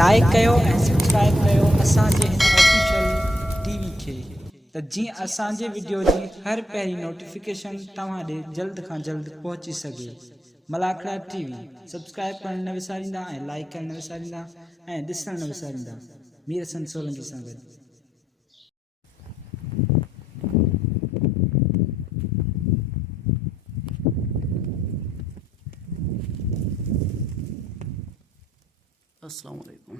Like कयो ऐं subscribe कयो असांजे हिन ऑफिशियल टीवी खे त जीअं असांजे वीडियो जी हर पहिरीं नोटिफिकेशन तव्हां ॾे जल्द खां जल्द पहुची सघे। मलाखड़ा टीवी सब्सक्राइब करण न विसारींदा ऐं लाइक करण न विसारींदा ऐं ॾिसण न विसारींदा। मीर हसन सोलंकी सां गॾु। अस्सलाम वालेकुम।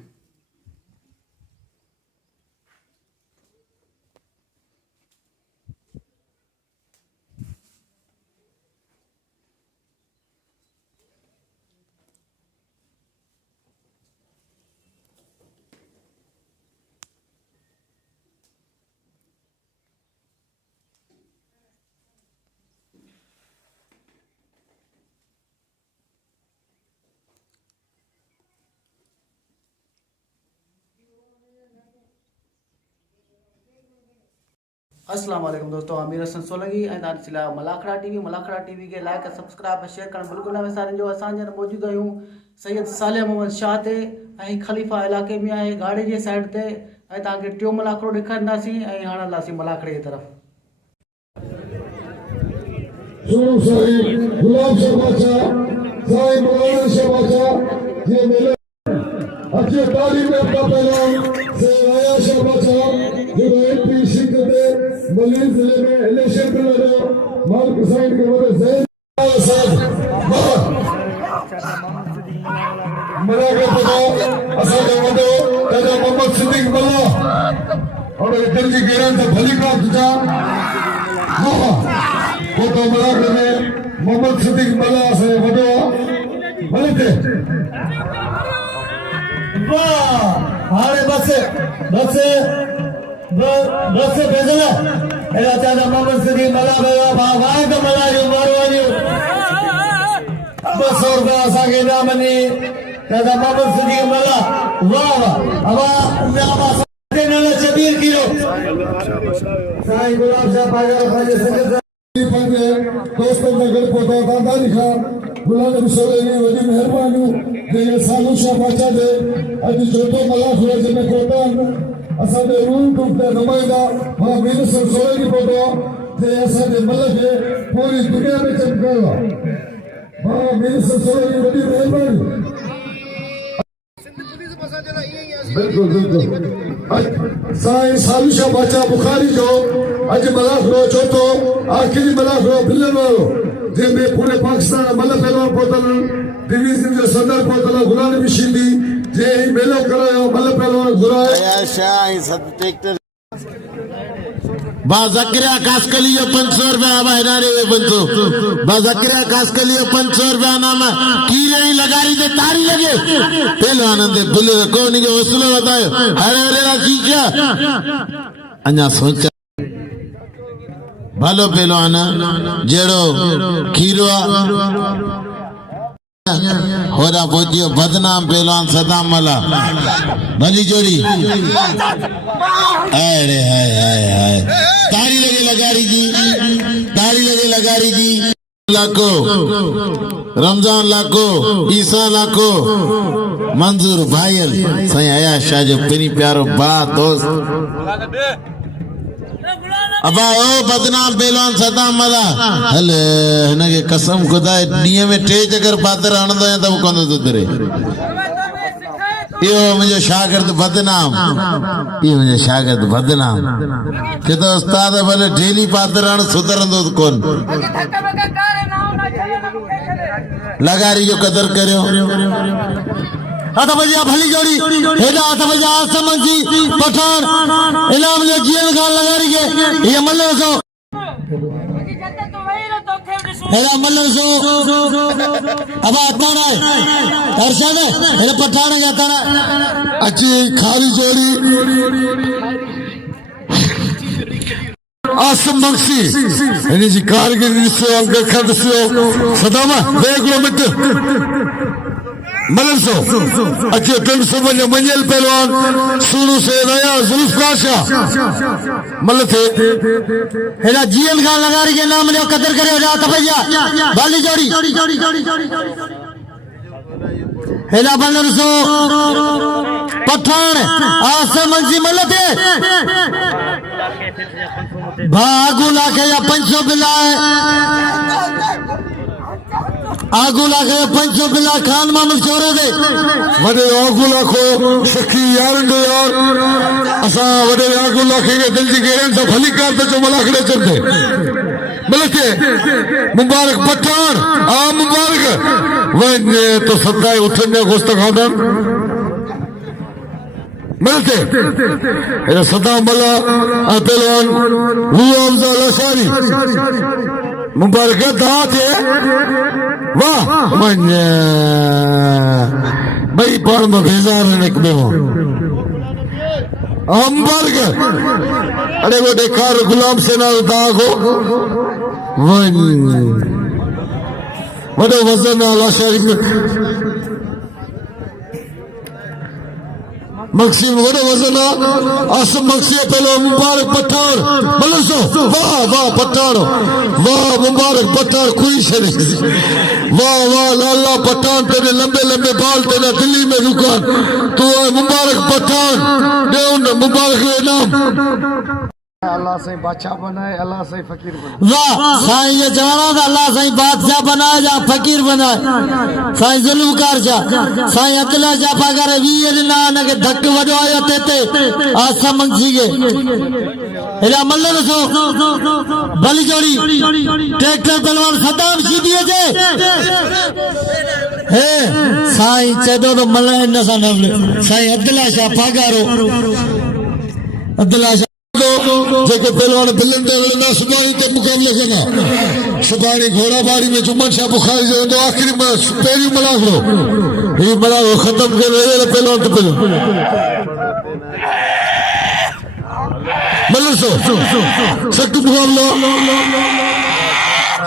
अस्सलाम वालेकुम दोस्तों, मीर हसन सोलंकी ऐं तव्हां ॾिसी रहिया मलाखड़ा टीवी खे लाइक सब्सक्राइब शेयर करणु बिल्कुलु न विसारिजो। असांजे मौजूदु आहियूं सैयद सालिह मोहम्मद शाह ते ऐं ख़लीफ़ा इलाइक़े में आहे गाड़े जे साइड ते ऐं तव्हांखे टियों मलाखड़ो ॾेखारींदासीं ऐं हाणे हलंदासीं मलाखड़े जी तरफ़। अच्छे तारीख में अपना पहला से आया शहबाचा जो एमपी सिंध के मलिक जिले में इलेक्शन कर रहे हो मालिक हुसैन के वजह से मना के पता असल में वो तेरा मोहम्मद सिद्दीक मल्ला और इधर की गिरन से भली का तुझा वो तो मना के में मोहम्मद सिद्दीक मल्ला से वो भले थे हारे बस भेजना एला चाचा मोहम्मद सिद्दीक मला भेजा वाह का मला जो मारवानी 200 रुपया असांखे ना मनी चाचा मोहम्मद सिद्दीक मला वाह वाह अब नामा देने शबीर किलो साईं गुलाब शाह बाजार भाई संगत दोस्तों ने घर पहुंचा दादा लिखा गुलाम सोलेनी वडी मेहरबानी जे सालू शाह बाचा दे अज जोतो मलाखड़ा जे कोटा असा दे रूम टूट दे नुमाइंदा हां मीर हसन सोलेनी फोटो जे असा दे मलक पूरी दुनिया में चमकावा हां मीर हसन सोलेनी वडी मेहरबानी बिल्कुल बिल्कुल साईं सालू शाह बाचा बुखारी जो अज मलाखड़ो चौथो आखिरी मलाखड़ो बिलन वारो जंहिंमें पूरे पाकिस्तान मल पहलवान पहुतल डिवीजन जो सदर पहुतल गुलाम नबी शिंदी जे मेलो करायो मल पहलवान घुराए बाज़किरिया कास्कली जो 500 रुपया बाहर बंदो बाज़किरिया कास्कली जो 500 रुपया नाम कीरे ही लगारी दे तारी लगे पहलवान दे बुले को नहीं के वसूल बतायो हरे हरे राशि क्या अन्या सोचा भलो पहलवान जेड़ो खीरो होरा बोजियो बदनाम पहलवान सदाम मला भली जोड़ी अरे हाय हाय हाय तारी लगे लगारी जी लाखो रमजान लाखो ईसा लाखो मंजूर भाईल साईं आया शाह जो पिनी प्यारो बा दोस्त अबा ओ बदनाम पहलवान सदाम मला हले हिनखे कसम खुदा ॾींहं में 3 चकर पातर हणंदो आहियां त कोन थो तुरे इहो मुंहिंजो शागिर्द बदनाम के तो उस्ताद भले डेली पातर हण सुधरंदो कोन लगारी जो कदर करियो आता बजा भली जोड़ी हेदा आता बजा आसम जी पठान इनाम ले जीवन खान लगारी के ये मल्लो सो हेदा मल्लो सो अब आताना है अरशद हेदा पठान के आताना अच्छी खाली जोड़ी आसम बख्शी इन्हीं जी कारगिरी से अंक खद से सदामा 2 किलोमीटर मलसो अच्छे 300 मंजिल पहलवान सुनु से नया जुल्फकार शाह मल थे हेला जीएल खान लगारी के नाम ले कदर करे हो जाता भैया बाली जोड़ी हेला बंदर सो पठान आसे मंजी मलते भागू लाखे या 500 बिला आगू लाखे 500 बिला खान मामल चोरे दे वडे आगू लाखो सखी यार यार असा वडे आगू लाखे के दिल जी गेरन से भली कार तो मलाखड़े चलते मलते मुबारक पठान आ मुबारक वने तो सदाई उठने गोश्त खाना मिलते ये सदा मला पहलवान वो अफजल अशरी मुबारक दात है वाह मन भाई पर में बेजार ने में हो मुबारक अरे वो देखार गुलाम सेना दागो वन वडो वजन अशरी मक्सीम वडो वजन आसम मक्सी पहलो मुबारक पठान बलसो वाह वाह पठान वाह मुबारक पठान कोई शरी वाह वाह लाला पठान तेरे लंबे लंबे बाल तेरा दिल्ली में दुकान तो मुबारक पठान दे उन मुबारक इनाम अल्लाह से बादशाह बनाए अल्लाह से फकीर बनाए वाह साईं ये जाना था अल्लाह साईं बादशाह बनाए या फकीर बनाए साईं जुल्मकार जा साईं अकला जा पगार वीर ना न के धक वडो आयो तेते आसा मंगी गे एला मल्ल सो बली जोड़ी ट्रैक्टर पहलवान सदाम सीधीए जे हे साईं चदो तो मल्ल न सा नवले साईं अब्दुल्ला शाह पगारो अब्दुल्ला जेके पहलवान बिलंदे ना सुबानी ते मुकाबले करना सुबानी घोड़ाबाड़ी में जुम्मन शाह बुखारी जो तो आखिरी में पहली मलागो ये मलागो खत्म कर रहे हैं पहलवान तो पहले मलसो सख्त मुकाबला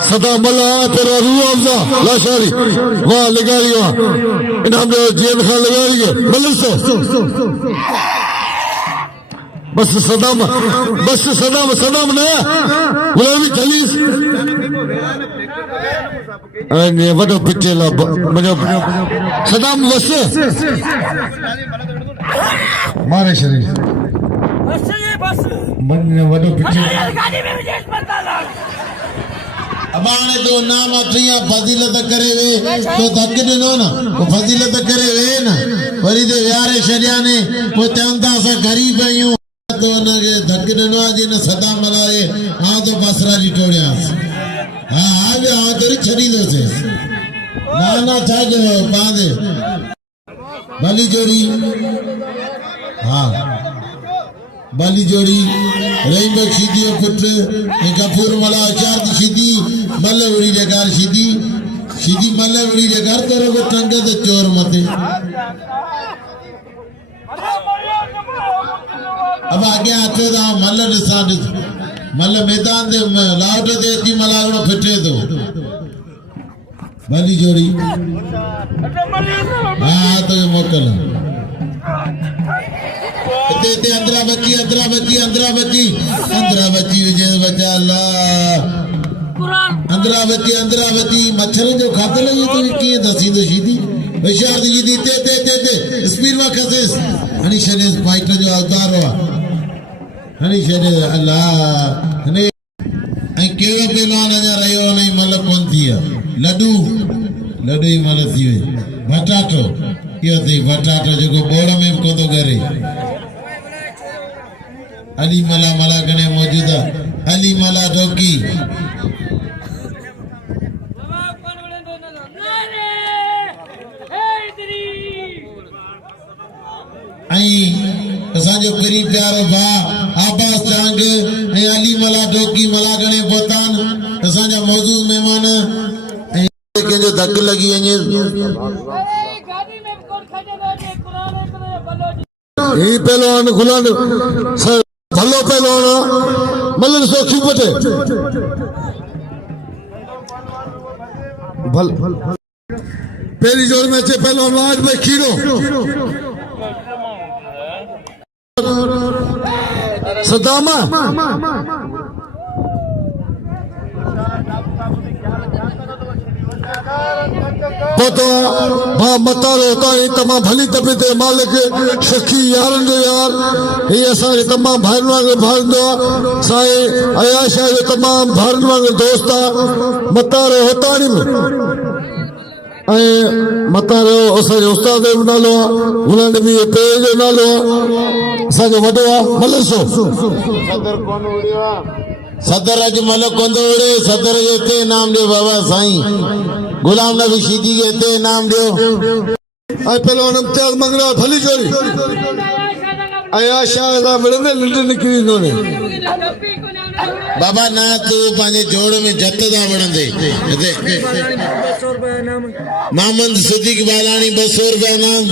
सदा मला तेरा रूह अफजा लाशारी वाह लगारी वाह इनाम दे जेल खान लगारी है मलसो बस सदाम सदाम ना गुलामी खलीस अने वडो पिटेला मजो सदाम बस मारे शरीर बस मन वडो पिटेला गाड़ी में विजेश पड़ता अबाने तो नाम अठिया फजीलत करे वे तो धक दिनो ना वो फजीलत करे वे ना वरी दे यारे शरियाने वो चंदा सा गरीब आयूं तो नगे धक दिनो जी न सदा मलाए हां तो बसरा जी टोड़िया हां आ तो छड़ी दो से ना छाजो पादे बाली जोड़ी हां बाली जोड़ी रही बख्शी दियो पुत्र गफूर मला चार सीधी मल्लवड़ी जगार सीधी मल्लवड़ी जगार करो को टंगे तो चोर मते अब आगे आते दा मल्ल निशान मल्ल मैदान दे लाउट दे ती मलागणो फिटे दो बाली जोड़ी हां तो मोकल ते अंदरा बच्ची विजय बचा अल्लाह अंदरा बच्ची मच्छर जो खाते लगी तो की दसी तो सीधी होशियार दी दी ते स्पीड में खसेस हनी शने फाइटर जो अवतार हुआ हनी शने अल्लाह हने आई केरो पहलवान जा रयो नहीं मतलब कौन थिया लड्डू ही मतलब थी बटाटो यो थी बटाटो जो बोड़ में को तो करे अली मला गणे मौजूदा अली मला डोकी आई असांजो करी प्यारो भा आबास चांग ऐं अली मला डोकी मला गणे बोतान असांजा मौजूद मेहमान ऐं कंहिंजो धक लगी वञे ही पहलवान गुलाम भलो पहलवान मलन सोखी बटे भल पहली जोर में चे पहलवान आज में खीरो सदामा पतो भा मतारो ताई तमाम भली तबीयत मालिक सखी यारन जो यार ये असांजे तमाम भाइनि वांगुरु भाईंदो आहे साईं अयाशा जो तमाम भाइनि वांगुरु दोस्त आहे मतारो होताणी में मतारो असांजो उस्ताद जो नालो आहे हुननि बि पे जो नालो आहे असांजो वॾो आहे मलसो सदर अज मल कोंदो उड़े सदर जे ते नाम ॾियो बाबा साईं गुलाम नबी शीदी के ते नाम ॾियो ऐं पहिरियों इम्तियाज़ मंगड़ा भली चोरी अयाशा दा मिलंदे लिंड निकिरी इंदो बाबा ना तू पंहिंजे जोड़ में जत था वणंदे मोहम्मद सिद्दीक बालानी 200 रुपया नाम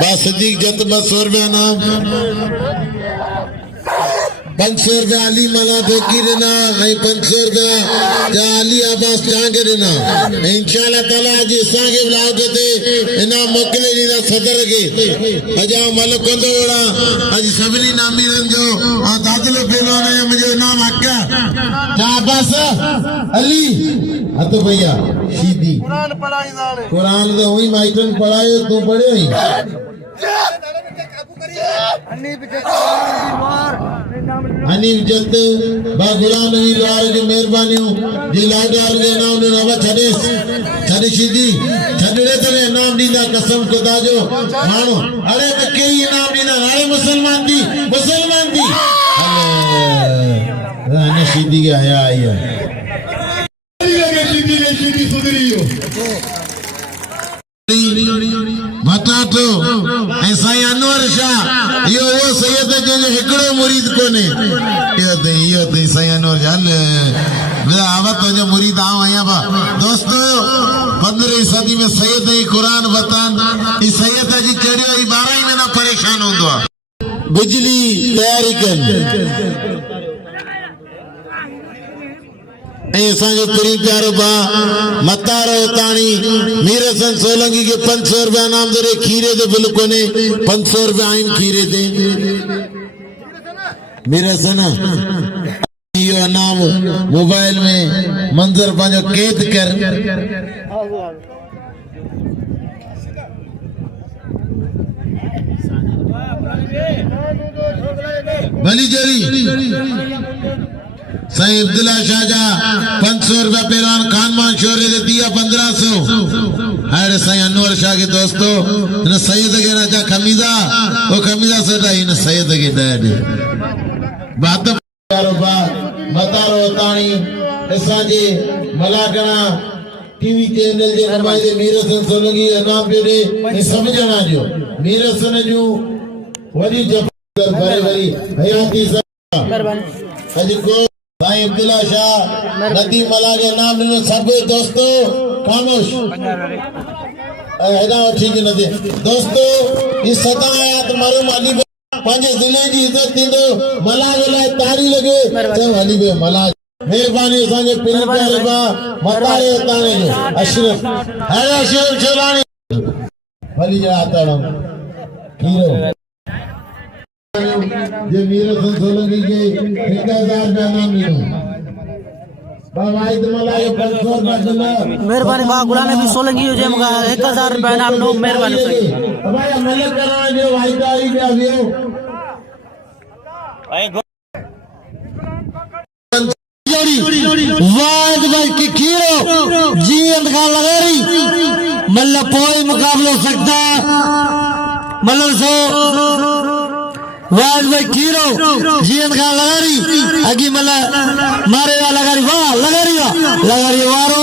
बा सिद्दीक जत 200 रुपया नाम 500 रुपया अली मला ठोकी ॾिना ऐं 500 रुपया अली आबास चांग ॾिना ऐं इंशाअल्लाह ताला अॼु असांखे ब्लॉग ते इनाम मोकिले ॾींदा सदर खे अॼु मल कोंदो वड़ा अॼु सभिनी नामीरनि जो ऐं दादलो पहलवान जो मुंहिंजो इनाम हक़ जा आबास अली हथ भैया शीदी कुरान तो हुई माइटन पढ़ायो तू पढ़ियो ही हनीफ जत बा गुलाम नबी लाल जी मेहरबानियों जी लाडवाल जे नाम ने नवा छड़े शीदी छड़े तने नाम दीदा कसम खुदा जो मानो अरे त के इनाम दीदा अरे मुसलमान दी अरे शीदी के आया आई शीदी सुधरियो बटाटो ऐं साईं अनवर शाह इहो उहो सैयद जंहिंजो हिकिड़ो मुरीद कोन्हे इहो अथई साईं अनवर शाह हल आवत तुंहिंजो मुरीद आऊं आहियां बा दोस्तो 15वीं सदी में सैयद ई कुरान बतान ई सैयद जी चढ़ियो ई 12 महीना परेशान हूंदो आहे बिजली तयारी कनि ऐं असांजो प्री प्यारो भाउ मतारो ताणी मीर हसन सोलंकी के 500 रुपया नाम दे खीरे ते बिल कोने 500 रुपया आहिनि खीरे ते मीर हसन इहो नाम मोबाइल में मंजर पंहिंजो कैद कर भली जरी साईं अब्दुल्ला शाह जा 500 रुपया पहलवान खानमान शोरे दे दिया 1500 अरे साईं अनवर शाह के दोस्तों इन सैयद के ना जा खमीजा वो खमीजा सटा इन सैयद के दे बात प्यारो बा मतारो ताणी असा जे मलाकणा टीवी चैनल जे नुमाइंदे मीर हसन सोलंकी नाम पे दे सब जना जो मीर हसन जो वरी जब बरी हयाती मेहरबानी अज को साईं अब्दुल्ला शाह नदी मला के नाम में सब दोस्तों खामोश ऐदा ठीक नदी दोस्तों इस सदा आयात मारो माली पंजे जिले जी इज्जत दींदो मला लाए तारी लगे तो अली बे मला मेहरबानी साजे पिन प्यारे बा मतारे ताने जो अशरफ है अशरफ चलानी भली जा आता हीरो जे मीर हसन सोलंकी के 1000 रुपया नाम मिलो बाबा ईद मला ये 500 रुपया देना मेहरबानी बा गुलाम नबी सोलंकी जो मगा 1000 रुपया नाम नो मेहरबानी सही भाई मेहनत करना जो वाइदारी पे आवियो वाद भाई की खीरो जीएन का लगेरी मल्ला कोई मुकाबला सकता मल्ला सो वाद भाई खीरो जीएन का लगारी अगी मला मारे वाला लगारी लगारी वारो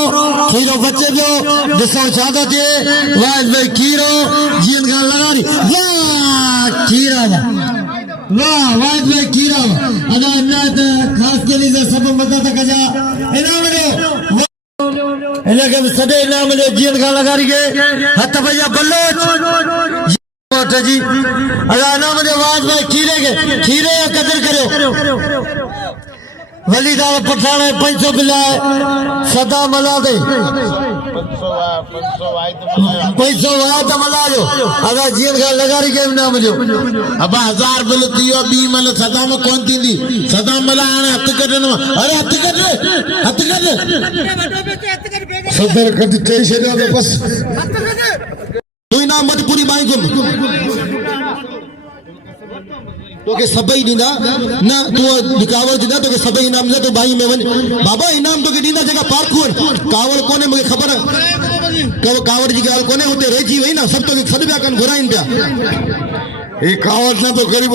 खीरो बच्चे जो दिसो चाहता थे वाद भाई खीरो जीएन का लगारी वाह खीरा वाह वाद भाई खीरो अदा अन्नात खास के लिए सब मदद कजा इनाम दो इनके सदे इनाम दो जीएन का लगारी के हथ भैया बल्लोच जी अगर नाम दे वाद भाई खीरे का कदर करो वली दाल पठाने 500 बिलाए सदा मला दे 500 आया तो मला जो अगर जीवन का लगारी के नाम जो अब 1000 बिल थियो बी मल सदा में कौन थी सदा मला आने हथ कटन अरे हथ कट सदर कट टेंशन है बस तू इनाम मत पूरी बाई गुम तो के सबई दींदा ना तू दिखावल दींदा तो के सबई इनाम ले तो भाई में वन बाबा इनाम तो के दींदा जगह पार्क कावड़ कोने मुझे खबर कब कावड़ जी गाल कोने होते रह जी वही ना सब तो सब ब्या कन घुराइन पिया ये कावत ना तो करीब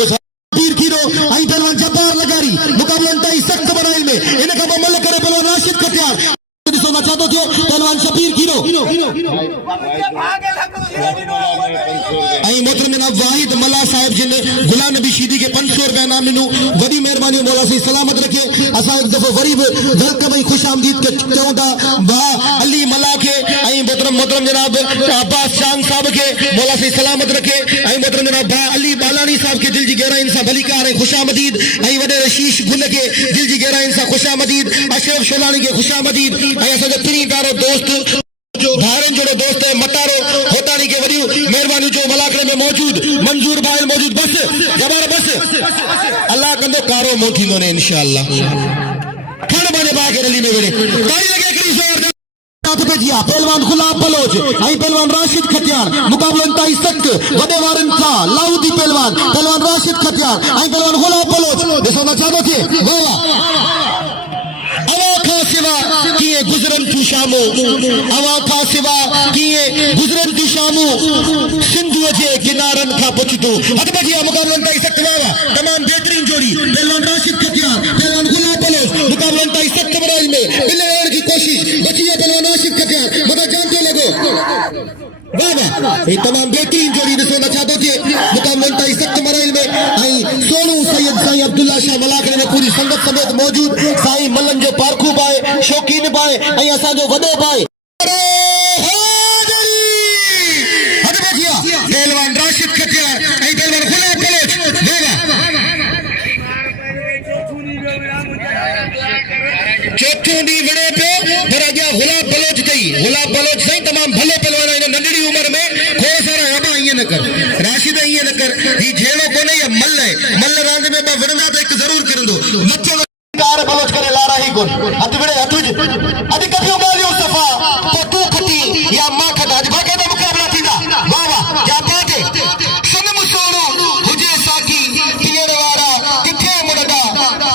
पीर खीरो आई पहलवान जब्बार लगारी मुकाबला अंताई सख्त बनाई में इन्हें कब मल करे पहलवान राशिद कटियार सोना चाहतो थे पहलवान शबीर खीरो आई मोहतरम जनाब वाहिद मल्ला साहब जिने गुलाम नबी शीदी के 500 रुपया नाम मिनू बड़ी मेहरबानी मौला से सलामत रखे असा एक दफो वरी वेलकम आई खुशामदीद के चौंदा बा अली मल्ला के आई मोहतरम जनाब अब्बास शान साहब के मौला से सलामत रखे आई मोहतरम जनाब बा अली बालानी साहब के दिल जी गहराइन सा भलीकार है खुशामदीद आई वडे रशीश गुल के दिल जी गहराइन सा खुशामदीद अशरफ शोलानी के खुशामदीद आई असा जो तिनी तारो दोस्त जो धारण जोड़ो दोस्त है मतारो होतानी के वरी मेहरबानी जो मलाकड़े में मौजूद मंजूर भाई मौजूद बस जबार बस अल्लाह कंदो कारो मोथी ने इंशाअल्लाह खड़ बने बाके रली में गड़े ताई लगे करी जोर हाथ पे जिया पहलवान गुलाब बलोच आई पहलवान राशिद खटियार मुकाबला इंतहाई सख्त वडे वारन था लाउदी पहलवान राशिद खटियार आई पहलवान गुलाब बलोच देखो ना चाहतो थे वाह अवा खा सिवा किए गुजरन तू शामो अवा खा सिवा किए गुजरन तू शामो सिंधु जे किनारन खा पहुंचतो हद बजिया मुकाबला ताई सख्त वावा तमाम बेहतरीन जोड़ी पहलवान राशिद खटियार पहलवान गुलाब बलोच मुकाबला ताई सख्त बराई में बिलेर की कोशिश बचिए पहलवान राशिद खटियार मगर जान दो लगो वाह ये तमाम बेहतरीन जोड़ी दिसोना चाहतो थे मुकाबला ताई सख्त मराइल में आई सोनू सैयद साईं अब्दुल्ला शाह मलाकड़े में पूरी संगत समेत मौजूद साईं मलन जो पारखू बाए शौकीन बाए आई असा जो वडे बाए पहलवान राशिद खटियार आई पहलवान गुलाब बलोच चौथों डी वड़े पे पर गया गुलाब बलोच सही तमाम भले पहलवान इन नंढड़ी उम्र में को सारा हबा ये न कर राशिद ये न कर ही झेड़ो कोने ये मल्ल रांद में मैं वरंदा तो एक जरूर करंदो मच्चे कार बलोच करे लारा ही कोन हथ विड़े हथ विज अज कपियो गालियो सफा तो तू खटी या मां खटा अज भागे दा मुकाबला थींदा वाह वाह क्या बात है सनम सोनो हुजे साकी पियर वारा किथे मुड़दा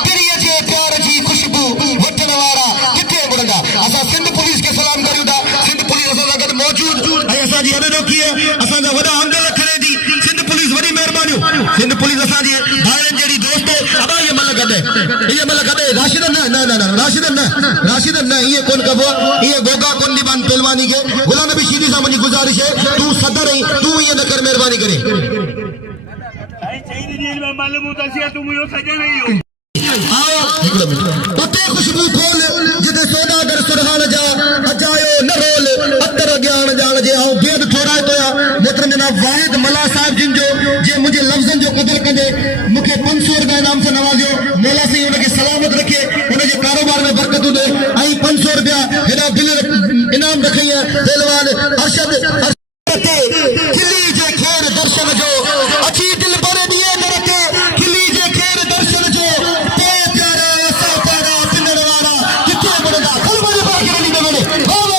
तिरिय जे प्यार जी खुशबू वठन वारा किथे मुड़दा असा सिंध पुलिस के सलाम करियो दा सिंध पुलिस असा गद मौजूद आई असा जी हदो की असा दा वडा अंगल खड़े दी सिंध पुलिस वडी मेहरबानी सिंध पुलिस असा जी भाई जेडी दोस्तो अबा ये मल गदे राशिद न ये कौन कबो ये गोगा कौन दीवान पहलवानी के गुलाम नबी शीदी साहब की गुजारिश है तू सदर रही तू ये न कर मेहरबानी करे मालूम होता है तुम यो सजे नहीं हो आओ पते खुशबू खोल जिते सोदागर सुरहान जा अजायो न रोल अतर ज्ञान जान जे आओ बेद थोड़ा तो या मोहतरम जनाब वाहिद मल्ला साहब जिन जो जे मुझे लफ्जन जो कदर कंदे मुखे 500 रुपया इनाम से नवाजियो मौला से उनके सलामत रखे उनके कारोबार में बरकत दे आई 500 रुपया हेदा बिल इनाम रखी है पहलवान अरशद खिली जे खेर दर्शन जो अच्छी दिल भरे दिए नरके खिली जे खेर दर्शन जो ते प्यारा सापारा पिंडवारा किथे बड़दा कल बड़े बाकी नहीं बने वाह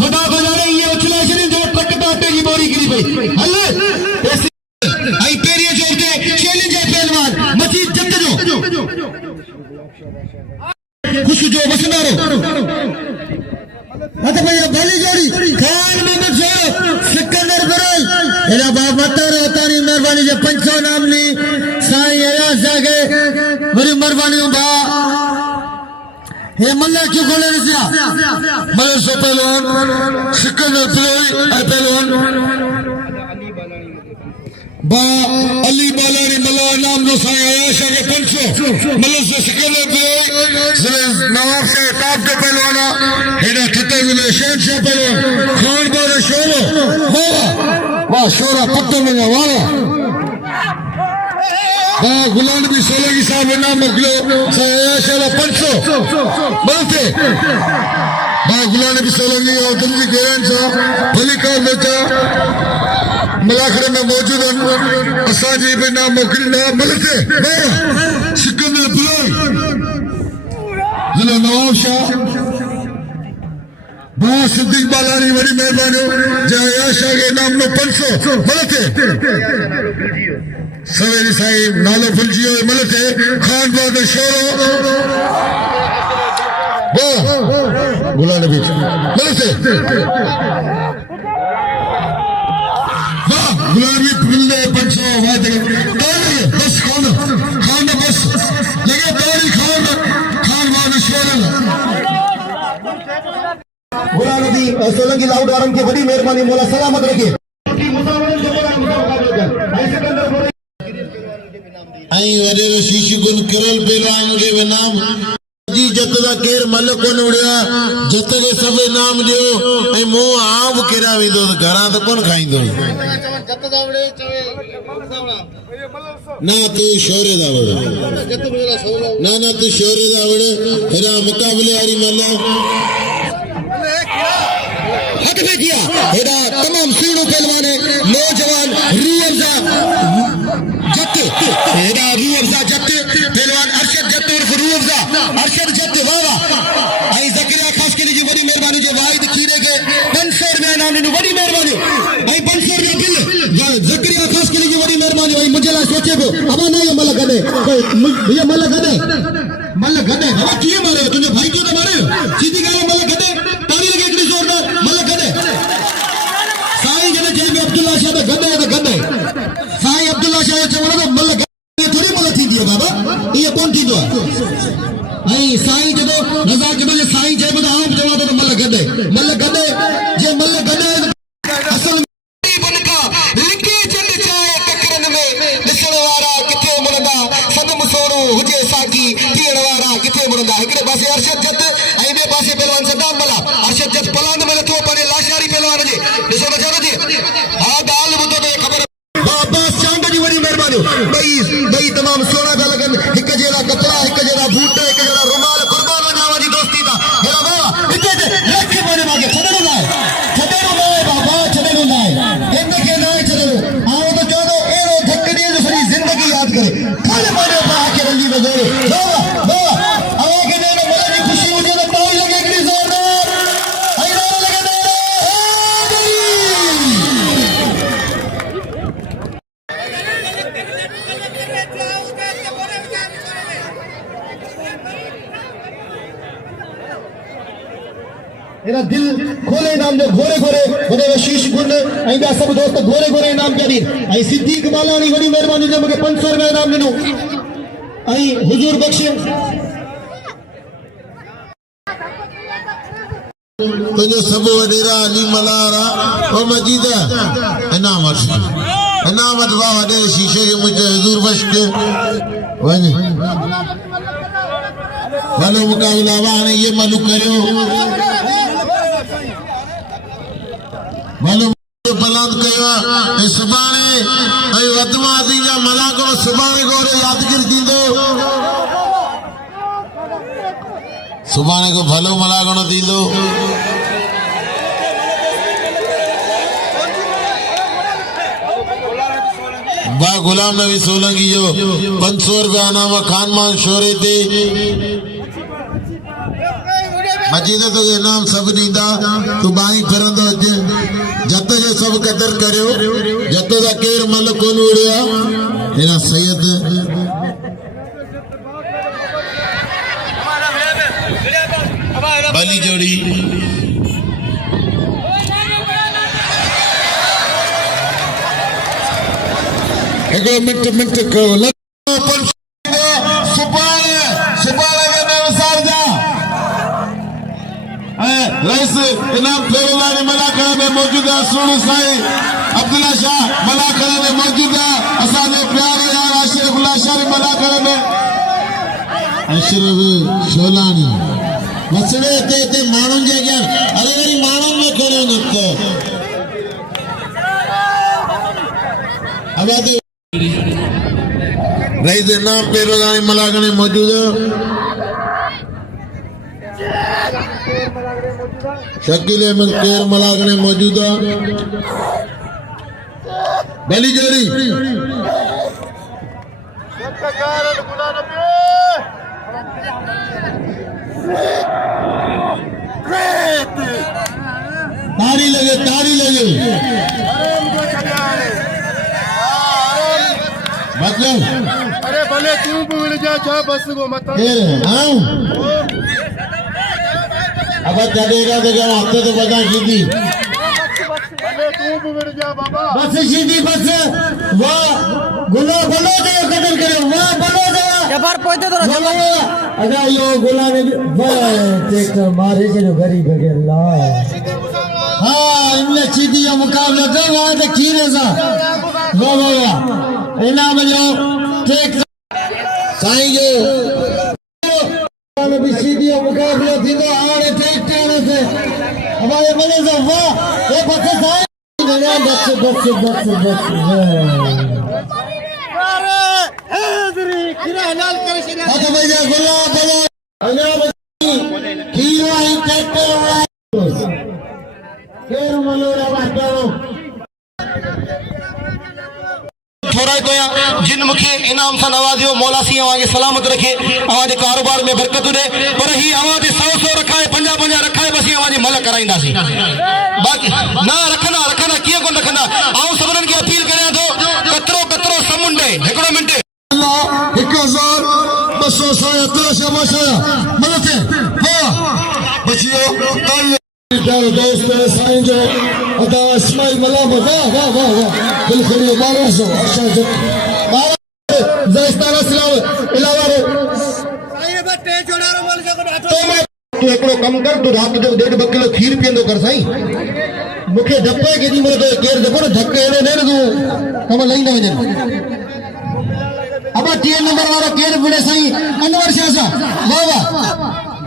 खुदा बजाने ये उछला शरीर जो टकटा पे की बोरी गिरी भाई हल्ले आई पेरिए जो के चैलेंज है पहलवान मजीद जंग जो खुश जो बसनारो अत भैया भली जोड़ी खान में जो सिकंदर बरल एला बाप मतर तारी मेहरबानी जे 500 नामनी साईं अयास जागे बड़ी मेहरबानी बा हे मल्ला क्यों खोले रसिया मल्ला सो पहलवान सिकंदर पहलवान बा अली बालानी मल्ला नाम नो साईं अयास जागे 500 मल्ला से सिकंदर पहलवान नवाब से ताब के पहलवाना हेडा ठते मिले शहनशाह पहलवान खान बारे शोरो वाह वाह शोरा पत्तों में वाला गुलाम नबी सोलंकी साहब इनाम मोकिलियो शाला 500 बलते गुलाम नबी सोलंकी और तुमजी गेरन सा भली कर बेटा मलाखड़े में मौजूद असांजी भी नाम मोकिलिना बलते सिकंदर बुलाई जिला नवाब शाह बहुत सिद्दीक बालानी बड़ी मेहरबानी जय शाह के नाम में 500 बलते सवेरी साईं नालो फुलजियो मलते खान बाद शोरो गुलाम नबी मलते गुलाम नबी फुलदे 500 वादे बस खान बस लगे तोरी खान बाद शोरो गुलाम नबी सोलंकी लाउड आरम की बड़ी मेहरबानी मौला सलामत रखे आई वडेरो शीशी गुल करल पहलवान के नाम जी जत दा केर मल कोन उड़िया जत के सब नाम दियो ऐ मु आब केरा विदो घरा तो कोन खाइंदो ना तू शोरे दा वड़ ना तू शोरे दा वड़ हेरा मुकाबले वाली मल्ला हक में किया हेरा तमाम सीणु पहलवान नौजवान रूअफ़ज़ा जत्ते हेरा रूअफ़ज़ा जत्ते पहलवान अरशद जत्ते उर्फ रूअफ़ज़ा अरशद जत्ते वाह आई ज़करिया खास के लिए बड़ी मेहरबानी जे वाहिद खीरे के 500 रुपया इनाम ॾिनो बड़ी मेहरबानी आई 500 रुपया बिल ज़करिया खास के लिए बड़ी मेहरबानी आई मुझे ला सोचे को अब ना ये मल गदे ये मल गदे अब किए मारे तुझे भाई क्यों ना मारे सीधी गाल मल गदे ताली लगे इतनी जोरदार मल गदे साईं जने जय में अब्दुल्ला शाह गदे साईं अब्दुल्ला शाह चवण तो मल गदे थोड़ी मल थी दियो बाबा ये कौन थी दो आई साईं जदो रजा के बजे साईं जय में आम चवण तो मल गदे जे मल गदे असल बनका लिखे चंद चाहे टकरन में दिसण वारा किथे मुरदा सदम सोरो हुजे साकी तीण वारा किथे मुरदा एकड़े पासे अरशद जत आई बे पासे पहलवान सदाम मला अरशद जत पलांद में तो पने लाशारी पहलवान जे दिसो बचारो जी हां गाल बुतो तो खबर बाबा चांद जी बड़ी मेहरबानी भाई तमाम सोना दा लगन एक जेरा कतरा एक जेरा बूटा एक जेरा रुमाल कुर्बान जावा जी दोस्ती दा हेरा बाबा इते लख माने मागे छडनो ना बाबा छडनो ना इनके ना छडनो आओ तो चोदो एरो धक दिए जो सारी जिंदगी याद करे खाने माने पा के रंजी बजोरे बाबा आओ के ने बड़ा जी खुशी हो जे ताली लगे एकड़ी जोरदार आई नारा लगे मेरा दिल खोले इनाम जो घोरे घोरे शीश गुंड आइंदा सब दोस्त घोरे इनाम क्या दी आई सिद्दीक बालानी बड़ी मेहरबानी जो मुझे 500 रुपया इनाम दिनो आई हुजूर बख्शे तुझे सब वडेरा अली मलारा ओ मजीदा इनाम वाह वडे शीशे के मुझे हुजूर बख्श के वने वालो मुकाबला वाने ये मालूम करो मालूम बलाद कयो सुभाणे ऐं वधमा दीजा मलाको सुभाणे गोरे यादगिर दींदो सुभाणे को भलो मलागणो दींदो बा गुलाम नबी सोलंकी जो 500 रुपया इनाम खानमान शोरे ते मजीद तो इनाम सब नींदा तू बाई फिरंदो जत जो सब कदर करियो जत दा केर मल कोन उड़िया मेरा सैयद बाली जोड़ी एगो मिनट को रईस इनाम फेरवानी मलाखड़ा में मौजूद है सोनू साईं अब्दुल्ला शाह मलाखड़ा में मौजूद है असाने प्यारे यार अशरफुल्लाह शाह मलाखड़ा में अशरफ शोलानी मसले ते मानून जे क्या अरे मेरी मानून में करो नतो अब रईस इनाम पे रोजानी मलागणे मौजूद शकील अहमद केर मलागणे मौजूद बली जोरी तारी लगे मतलब अरे भले तू भी मिल जा जा बस को मत हाँ अब चलेगा देखा हफ्ते तो बता सीधी भले तू भी मिल जा बाबा बस सीधी बस वाह गुला बोलो दे कदर करे वाह बोलो दे जबर पहुंचे तो अगर यो गुला ने देख मारे के जो गरीब है अल्लाह हाँ इनमें सीधी का मुकाबला तो वहाँ तक खीरे सा वाह वाह वाह इनाम जो टेक साईं जो भी सीधी का मुकाबला थी तो आने टेक टाने से हमारे बने से वाह ये बच्चे साईं बस अच्छा भैया गुला बोलो इनाम खीरा ही ट्रैक्टर वाला केर मलोरा बाटो थोड़ा तो जिन मुखे इनाम से नवाजियो मौला सी आवाजे सलामत रखे आवाजे कारोबार में बरकत दे पर ही आवाजे 100 रखाए 50 रखाए बस आवाजे मल कराइंदा सी बाकी ना रखना किए को रखना आऊं सबरन की अपील करे तो कतरो समुंडे एकड़ो मिनट 1200 माशाअल्लाह मलते वाह बचियो दोस्त साईं जो अदा इस्माइल मलाम वाह वाह वाह वाह बिल्कुल 1200 अच्छा जो 12 जस्ताना सलाम इलावा रे ये बटे जोड़ारो मल जा को तो मैं तू एकड़ो कम कर तू रात जो 1.5 किलो खीर पियंदो कर साईं मुखे धप्पे के दी मरे तो केर देखो ना धक्के एने ने तू कम लई न वजन अब 3 नंबर वाला केर बुले साईं अनवर शाह सा वाह वाह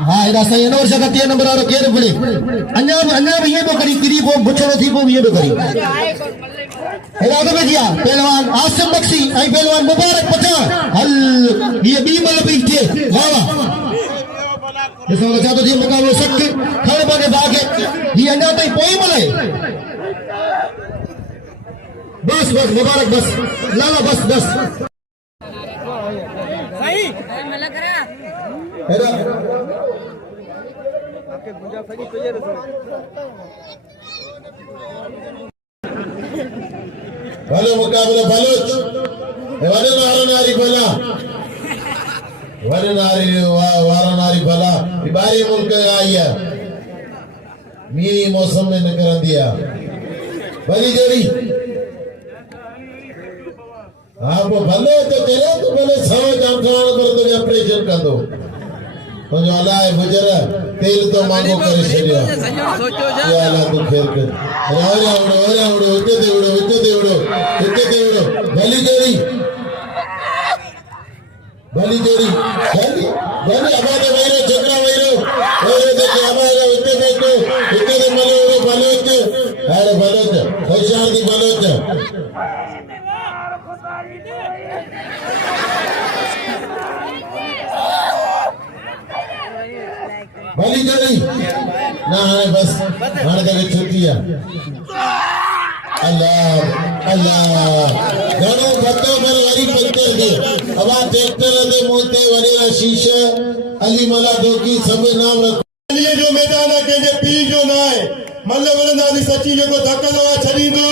हाँ इधर सही है ना और जगह 3 नंबर वाला केर बुले अन्य भी ये तो करी किरी वो बुचड़ो थी वो भी ये तो करी इधर तो भैया पहलवान आसिम बख्शी आई पहलवान मुबारक पठान हल ये भी मतलब भी थे वाह वाह जैसा होना चाहते थे मुकाबले सकते खड़े बने भागे ये अन्य तो कोई मले बस मुबारक बस लाला बस सही मला करा भलो मुकाबला बलोच वारनारी भला बारी मुल्क आई है मी मौसम में निकल दिया भली जोड़ी हाँ वो भले तो चले तो भले 100 जाम खान पर तो ऑपरेशन कर दो तो जो अल्लाह है गुजर तेल तो मांगो करे छड़िया या अल्लाह तू खेर कर ओरे उड़ो उते देवड़ो भली जोड़ी भली आवाज वैरो झगड़ा वैरो देखे आवाज उते देखो उते दे मलो बलोच अरे बलोच होशियार दी बलोच भली जोड़ी ना बस मार के छुट्टी है अल्लाह घणो घटो मल वरी पंचर दे अब ट्रैक्टर दे मोते वरी शीशा अली मला दोकी सब नाम रख ये जो मैदान है के पी जो ना है मल्ल वरंदासी सच्ची जो को धक्का छड़ींदो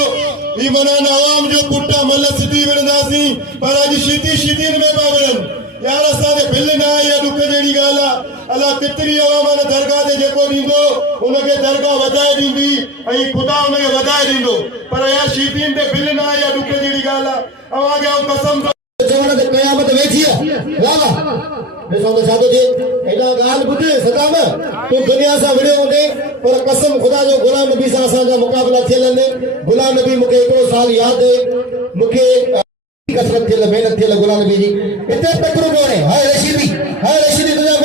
ई मनाना आवाम जो पुट्टा मल्ल सिटी वरंदासी पर आज शीती में पावरन यार असां बिल ना या दुख जेड़ी गाला अल्लाह केतरी आवाम ने दरगाह दे जेको दींदो उनके दरगाह वधाए दींदी ऐं खुदा उनके वधाए दींदो पर यार शीतीन ते बिल ना या दुख जेड़ी गाला अवां के कसम चवण ते क़यामत वेठी है वाला ॾिसो त छा थो थिए एॾा ॻाल्हि ॿुध सदाम तूं दुनिया सां विड़ियो हूंदे पर कसम ख़ुदा जो गुलाम नबी सां असांजा मुक़ाबला थियल आहिनि गुलाम नबी मूंखे हिकिड़ो साल यादि मूंखे कसरत थियल महिनत थियल गुलाम नबी जी हिते तकड़ो कोन्हे हाय रशीदी तुंहिंजा